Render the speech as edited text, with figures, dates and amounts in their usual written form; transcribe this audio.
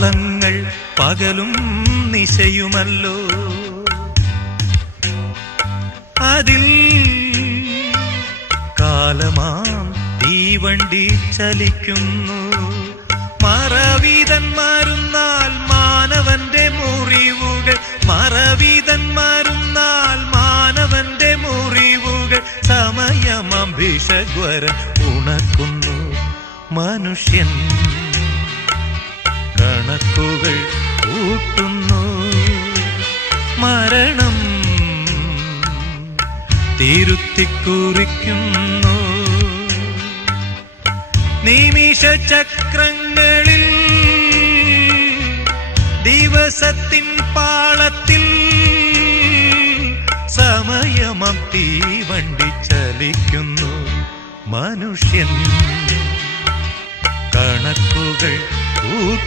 താളങ്ങൾ പകലും നിശയുമല്ലോ. അതിൽ കാലമാം തീവണ്ടി ചലിക്കുന്നു. മറവീതന്മാരുന്നാൽ മാനവന്റെ മുറിവുകൾ, മറവീതന്മാരുന്നാൽ മാനവന്റെ മുറിവുകൾ. സമയമാം ഭിഷഗ്വരൻ ഉണക്കുന്നു. മനുഷ്യൻ കണക്കുകൾ കൂട്ടുന്നു. മരണം തിരുത്തിക്കുറിക്കുന്നു. നിമിഷചക്രങ്ങളിൽ ദിവസത്തിൻ പാളത്തിൽ സമയമം തീവണ്ടി ചലിക്കുന്നു. മനുഷ്യൻ കണക്കുകൾ